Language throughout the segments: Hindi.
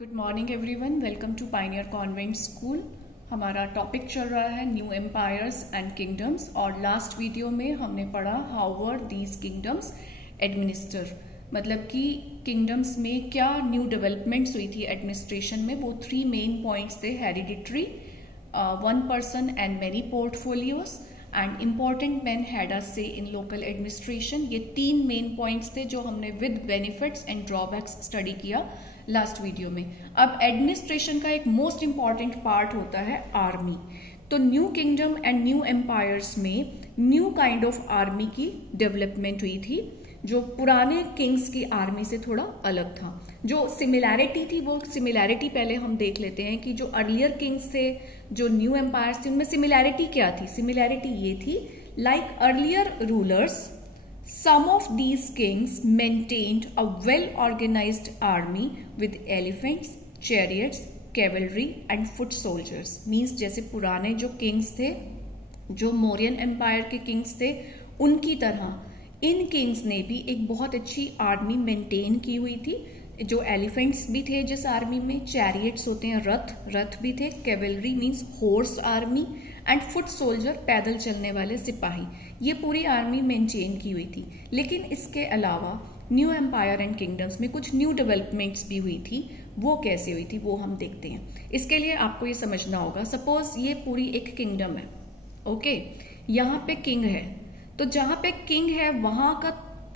Good morning everyone, welcome to pioneer convent school. हमारा टॉपिक चल रहा है न्यू एम्पायर्स एंड किंगडम्स और लास्ट वीडियो में हमने पढ़ा how were these kingdoms administer, मतलब कि किंगडम्स में क्या न्यू डेवलपमेंट्स हुई थी एडमिनिस्ट्रेशन में। वो 3 मेन पॉइंट्स थे, hereditary, one person and many portfolios and important man had a say in local administration. ये 3 मेन पॉइंट्स थे जो हमने with benefits and drawbacks study किया लास्ट वीडियो में। अब एडमिनिस्ट्रेशन का एक मोस्ट इंपॉर्टेंट पार्ट होता है आर्मी। तो new kingdom and new empires में न्यू काइंड ऑफ आर्मी की डेवलपमेंट हुई थी जो पुराने किंग्स की आर्मी से थोड़ा अलग था। जो सिमिलैरिटी थी वो सिमिलैरिटी पहले हम देख लेते हैं कि जो अर्लियर किंग्स थे, जो न्यू एम्पायर्स थे, उनमें सिमिलैरिटी क्या थी। सिमिलैरिटी ये थी, like earlier rulers, some of these kings maintained a well-organized army with elephants, chariots, cavalry and foot soldiers। Means जैसे पुराने जो किंग्स थे, जो मौर्यन एम्पायर के किंग्स थे, उनकी तरह इन किंग्स ने भी एक बहुत अच्छी आर्मी मेंटेन की हुई थी। जो एलिफेंट्स भी थे जिस आर्मी में, चैरियट्स होते हैं रथ भी थे, cavalry means horse army and foot soldier पैदल चलने वाले सिपाही, ये पूरी आर्मी मेंटेन की हुई थी। लेकिन इसके अलावा न्यू एम्पायर एंड किंगडम्स में कुछ न्यू डेवलपमेंट्स भी हुई थी। वो कैसे हुई थी वो हम देखते हैं। इसके लिए आपको ये समझना होगा, सपोज ये पूरी एक किंगडम है, ओके, यहाँ पे किंग है, तो जहां पे किंग है वहां का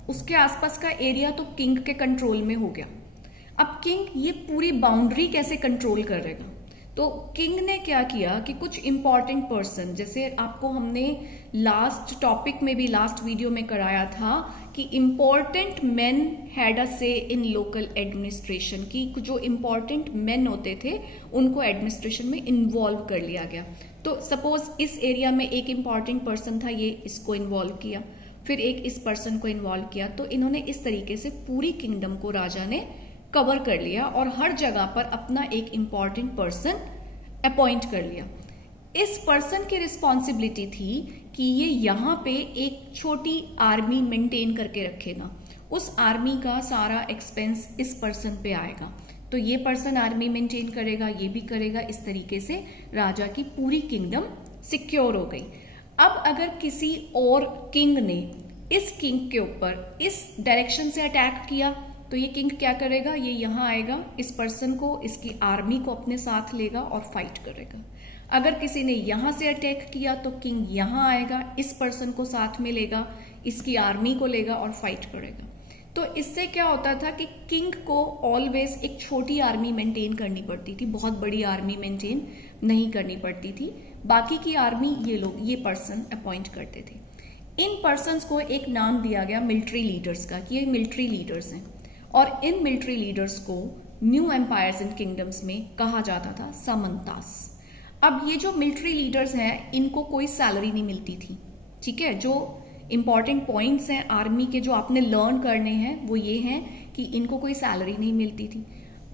उसके आसपास का एरिया तो किंग के कंट्रोल में हो गया। अब किंग ये पूरी बाउंड्री कैसे कंट्रोल करेगा? तो किंग ने क्या किया कि कुछ इंपॉर्टेंट पर्सन, जैसे आपको हमने लास्ट टॉपिक में भी लास्ट वीडियो में कराया था कि important men had a say in local administration, की जो इंपॉर्टेंट मेन होते थे उनको एडमिनिस्ट्रेशन में इन्वॉल्व कर लिया गया। तो सपोज इस एरिया में एक इंपॉर्टेंट पर्सन था, ये इसको इन्वॉल्व किया, फिर एक इस पर्सन को इन्वॉल्व किया। तो इन्होंने इस तरीके से पूरी किंगडम को राजा ने कवर कर लिया और हर जगह पर अपना एक इंपॉर्टेंट पर्सन अपॉइंट कर लिया। इस पर्सन की रिस्पॉन्सिबिलिटी थी कि ये यहाँ पे एक छोटी आर्मी मेंटेन करके रखेगा। उस आर्मी का सारा एक्सपेंस इस पर्सन पे आएगा, तो ये पर्सन आर्मी मेंटेन करेगा, ये भी करेगा। इस तरीके से राजा की पूरी किंगडम सिक्योर हो गई। अब अगर किसी और किंग ने इस किंग के ऊपर इस डायरेक्शन से अटैक किया तो ये किंग क्या करेगा, ये यहाँ आएगा, इस पर्सन को, इसकी आर्मी को अपने साथ लेगा और फाइट करेगा। अगर किसी ने यहाँ से अटैक किया तो किंग यहाँ आएगा, इस पर्सन को साथ में लेगा, इसकी आर्मी को लेगा और फाइट करेगा। तो इससे क्या होता था कि किंग को ऑलवेज एक छोटी आर्मी मेंटेन करनी पड़ती थी, बहुत बड़ी आर्मी मेंटेन नहीं करनी पड़ती थी। बाकी की आर्मी ये लोग, ये पर्सन अपॉइंट करते थे। इन पर्सन्स को एक नाम दिया गया मिलिट्री लीडर्स का, कि ये मिलिट्री लीडर्स हैं। और इन मिलिट्री लीडर्स को न्यू एम्पायर्स एंड किंगडम्स में कहा जाता था सामंतास। अब ये जो मिलिट्री लीडर्स हैं इनको कोई सैलरी नहीं मिलती थी, ठीक है। जो इंपॉर्टेंट पॉइंट्स हैं आर्मी के जो आपने लर्न करने हैं वो ये हैं कि इनको कोई सैलरी नहीं मिलती थी।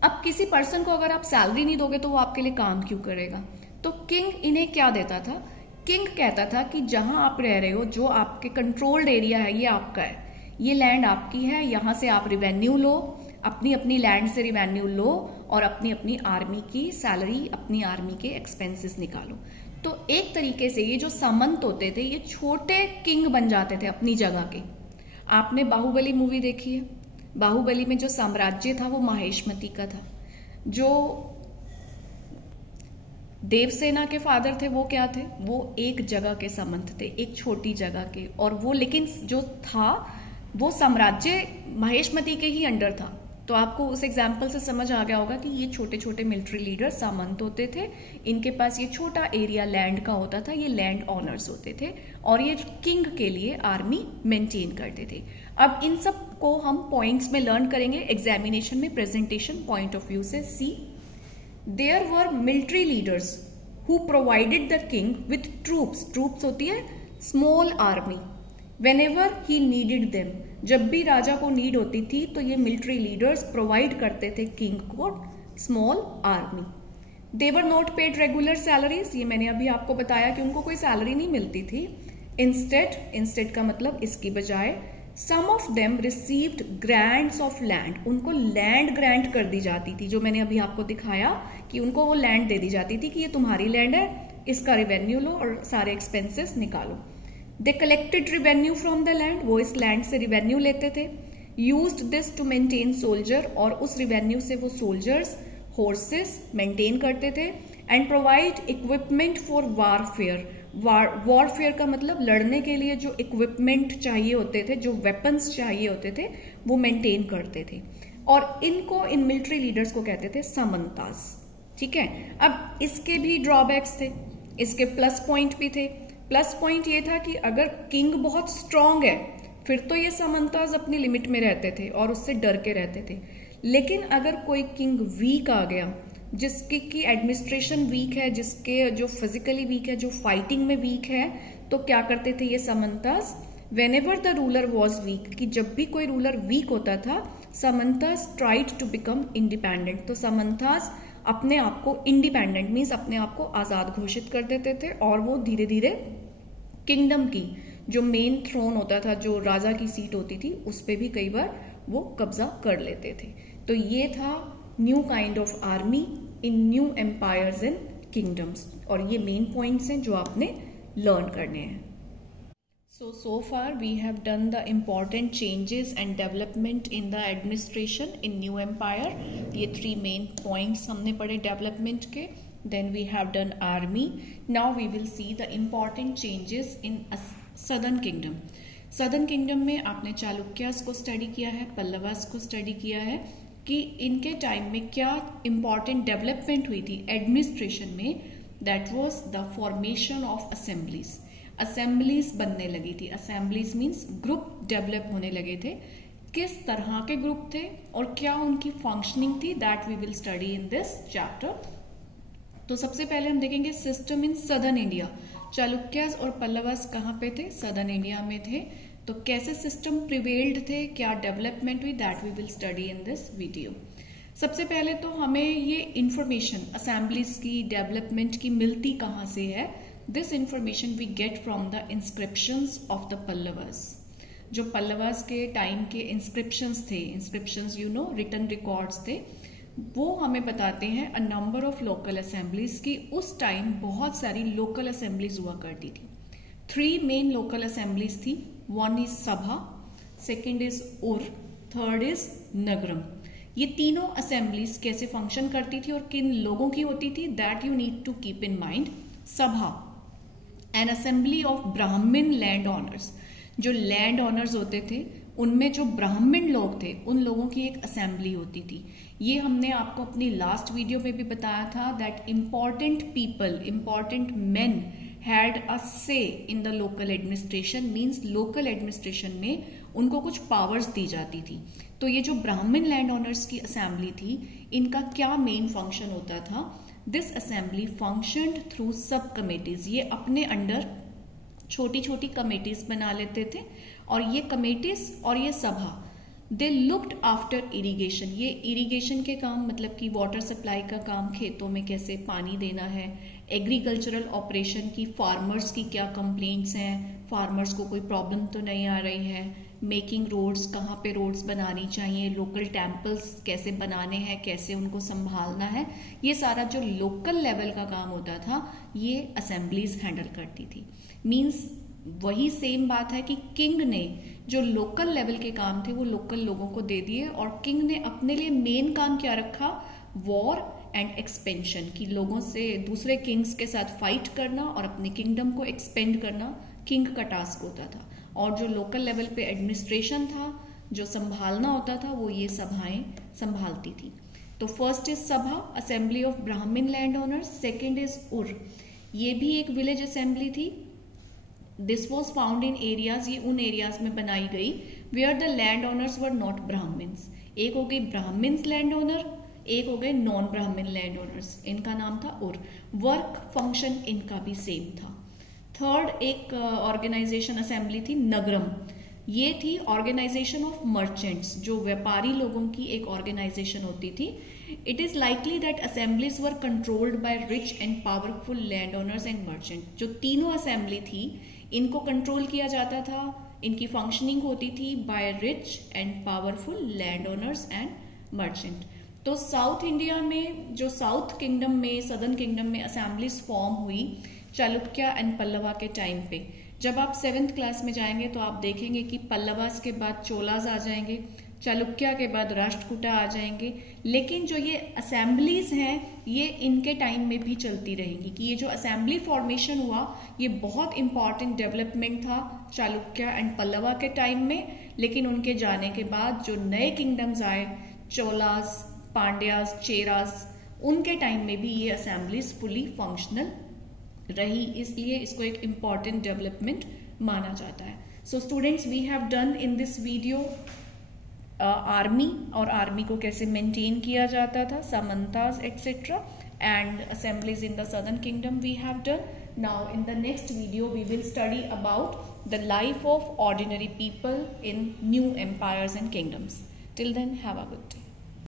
अब किसी पर्सन को अगर आप सैलरी नहीं दोगे तो वो आपके लिए काम क्यों करेगा? तो किंग इन्हें क्या देता था? किंग कहता था कि जहां आप रह रहे हो, जो आपके कंट्रोल्ड एरिया है, ये आपका है, ये लैंड आपकी है, यहां से आप रिवेन्यू लो, अपनी अपनी लैंड से रिवेन्यू लो और अपनी अपनी आर्मी की सैलरी, अपनी आर्मी के एक्सपेंसेस निकालो। तो एक तरीके से ये जो सामंत होते थे ये छोटे किंग बन जाते थे अपनी जगह के। आपने बाहुबली मूवी देखी है, बाहुबली में जो साम्राज्य था वो महेशमती का था। जो देवसेना के फादर थे वो क्या थे? वो एक जगह के सामंत थे, एक छोटी जगह के, और वो लेकिन जो था वो साम्राज्य महेशमती के ही अंडर था। तो आपको उस एग्जाम्पल से समझ आ गया होगा कि ये छोटे छोटे मिलिट्री लीडर सामंत होते थे, इनके पास ये छोटा एरिया लैंड का होता था, ये लैंड ऑनर्स होते थे और ये किंग के लिए आर्मी मेंटेन करते थे। अब इन सब को हम पॉइंट्स में लर्न करेंगे एग्जामिनेशन में, प्रेजेंटेशन पॉइंट ऑफ व्यू से। See, there were military leaders who provided the king with troops. Troops होती है small army. Whenever he needed them, जब भी राजा को नीड होती थी तो ये मिलिट्री लीडर्स प्रोवाइड करते थे किंग को small army. They were not paid regular salaries, ये मैंने अभी आपको बताया कि उनको कोई सैलरी नहीं मिलती थी। इंस्टेड का मतलब इसकी बजाय some of them received grants of land, उनको लैंड ग्रांट कर दी जाती थी, जो मैंने अभी आपको दिखाया कि उनको वो लैंड दे दी जाती थी कि ये तुम्हारी लैंड है, इसका रिवेन्यू लो और सारे एक्सपेंसेस निकालो। They collected revenue from the land, वो इस लैंड से रिवेन्यू लेते थे। Used this to maintain soldier, और उस रिवेन्यू से वो सोल्जर्स, हॉर्सेस मेंटेन करते थे। And provide equipment for warfare, warfare का मतलब लड़ने के लिए जो इक्विपमेंट चाहिए होते थे, जो वेपन्स चाहिए होते थे, वो मेंटेन करते थे। और इनको, इन मिलिट्री लीडर्स को कहते थे समंतास। ठीक है, अब इसके भी ड्रॉबैक्स थे, इसके प्लस पॉइंट भी थे। प्लस पॉइंट ये था कि अगर किंग बहुत स्ट्रांग है फिर तो ये समंतास अपनी लिमिट में रहते थे और उससे डर के रहते थे। लेकिन अगर कोई किंग वीक आ गया, जिसकी की एडमिनिस्ट्रेशन वीक है, जिसके जो फिजिकली वीक है, जो फाइटिंग में वीक है, तो क्या करते थे ये samantas, whenever the ruler was weak, कि जब भी कोई रूलर वीक होता था, samantas tried to become independent, तो समंतास अपने आप को इंडिपेंडेंट मीन्स अपने आप को आजाद घोषित कर देते थे और वो धीरे धीरे किंगडम की जो मेन थ्रोन होता था, जो राजा की सीट होती थी, उस पर भी कई बार वो कब्जा कर लेते थे। तो ये था new kind of army in new empires and kingdoms, और ये मेन पॉइंट्स हैं जो आपने लर्न करने हैं। So far we have done the important changes and development in the administration in new empire. ये 3 main points हमने पढ़े development के। Then we have done army. Now we will see the important changes in southern kingdom. southern kingdom में आपने चालुक्यास को स्टडी किया है, पल्लवास को स्टडी किया है कि इनके टाइम में क्या important development हुई थी एडमिनिस्ट्रेशन में। That was the formation of assemblies. Assemblies बनने लगी थी। असेंबलीज मीन्स ग्रुप डेवलप होने लगे थे। किस तरह के ग्रुप थे और क्या उनकी फंक्शनिंग थी, that we will study in this chapter. तो सबसे पहले हम देखेंगे system in southern India. Chalukyas और पल्लवास कहाँ पे थे, सदर्न इंडिया में थे। तो कैसे सिस्टम प्रिवेल्ड थे, क्या डेवलपमेंट हुई, that we will study in this video. सबसे पहले तो हमें ये इंफॉर्मेशन असेंबलीज की डेवलपमेंट की मिलती कहाँ से है। This information we get from the inscriptions of the Pallavas. जो पल्लवास के टाइम के इंस्क्रिप्शंस थे, inscriptions you know written records थे, वो हमें बताते हैं a number of local assemblies की उस टाइम बहुत सारी लोकल असेंबलीज हुआ करती थी। 3 मेन लोकल असेंबलीज थी। 1 इज सभा, 2nd इज उर, 3rd इज नगरम। ये तीनों असेंबलीज कैसे फंक्शन करती थी और किन लोगों की होती थी, that you need to keep in mind. Sabha an assembly of Brahmin land owners, जो लैंड ऑनर्स होते थे उनमें जो ब्राह्मण लोग थे उन लोगों की एक असेंबली होती थी। ये हमने आपको अपनी लास्ट वीडियो में भी बताया था that important people, important men had a say in the local administration, means local administration में उनको कुछ पावर्स दी जाती थी। तो ये जो ब्राह्मण लैंड ऑनर्स की असेंबली थी, इनका क्या मेन फंक्शन होता था। दिस असेंबली फंक्शनड थ्रू सब कमेटीज, ये अपने अंडर छोटी छोटी कमेटीज बना लेते थे और ये कमेटीज और ये सभा दे लुक्ड आफ्टर इरिगेशन, ये इरिगेशन के काम मतलब कि वाटर सप्लाई का काम, खेतों में कैसे पानी देना है, एग्रीकल्चरल ऑपरेशन की, फार्मर्स की क्या कंप्लेंट्स हैं, फार्मर्स को कोई प्रॉब्लम तो नहीं आ रही है, मेकिंग रोड्स, कहाँ पे रोड्स बनानी चाहिए, लोकल टेम्पल्स कैसे बनाने हैं, कैसे उनको संभालना है, ये सारा जो लोकल लेवल का काम होता था ये असेंबलीज हैंडल करती थी। मीन्स वही सेम बात है कि किंग ने जो लोकल लेवल के काम थे वो लोकल लोगों को दे दिए और किंग ने अपने लिए मेन काम क्या रखा, वॉर एंड एक्सपेंशन, की लोगों से दूसरे किंग्स के साथ फाइट करना और अपने किंगडम को एक्सपेंड करना किंग का टास्क होता था। और जो लोकल लेवल पे एडमिनिस्ट्रेशन था, जो संभालना होता था, वो ये सभाएं संभालती थी। तो first is sabha, assembly of Brahmin land owners, second is Ur, ये भी एक विलेज असेंबली थी। This was found in areas, ये उन एरियाज में बनाई गई where the land owners were not Brahmins. एक हो गई ब्राह्मण्स लैंड ओनर, एक हो गए नॉन ब्राह्मण लैंड ओनर्स, इनका नाम था उर। वर्क फंक्शन इनका भी सेम था। थर्ड एक ऑर्गेनाइजेशन असेंबली थी नगरम, ये थी ऑर्गेनाइजेशन ऑफ मर्चेंट्स, जो व्यापारी लोगों की एक ऑर्गेनाइजेशन होती थी। It is likely that assemblies were controlled by rich and powerful land owners and merchant. जो तीनों असेंबली थी इनको कंट्रोल किया जाता था इनकी फंक्शनिंग होती थी by rich and powerful land owners and merchant. तो साउथ इंडिया में जो साउथ किंगडम में, सदर्न किंगडम में असेंबलीज फॉर्म हुई चालुक्य एंड पल्लवा के टाइम पे। जब आप 7th क्लास में जाएंगे तो आप देखेंगे कि पल्लवास के बाद चोलाज आ जाएंगे, चालुक्य के बाद राष्ट्रकूटा आ जाएंगे, लेकिन जो ये असेंबलीज हैं ये इनके टाइम में भी चलती रहेंगी। कि ये जो असेंबली फॉर्मेशन हुआ ये बहुत इंपॉर्टेंट डेवलपमेंट था चालुक्य एंड पल्लवा के टाइम में, लेकिन उनके जाने के बाद जो नए किंगडम्स आए, चोलास, पांड्यास, चेरास, उनके टाइम में भी ये असेंबलीज फुली फंक्शनल रही, इसलिए इसको एक इम्पॉर्टेंट डेवलपमेंट माना जाता है। So students, we have done in this video army और आर्मी को कैसे मेंटेन किया जाता था, samantas etcetera, and assemblies in the southern kingdom we have done. Now in the next video we will study about the life of ordinary people in new empires and kingdoms. Till then, have a good day.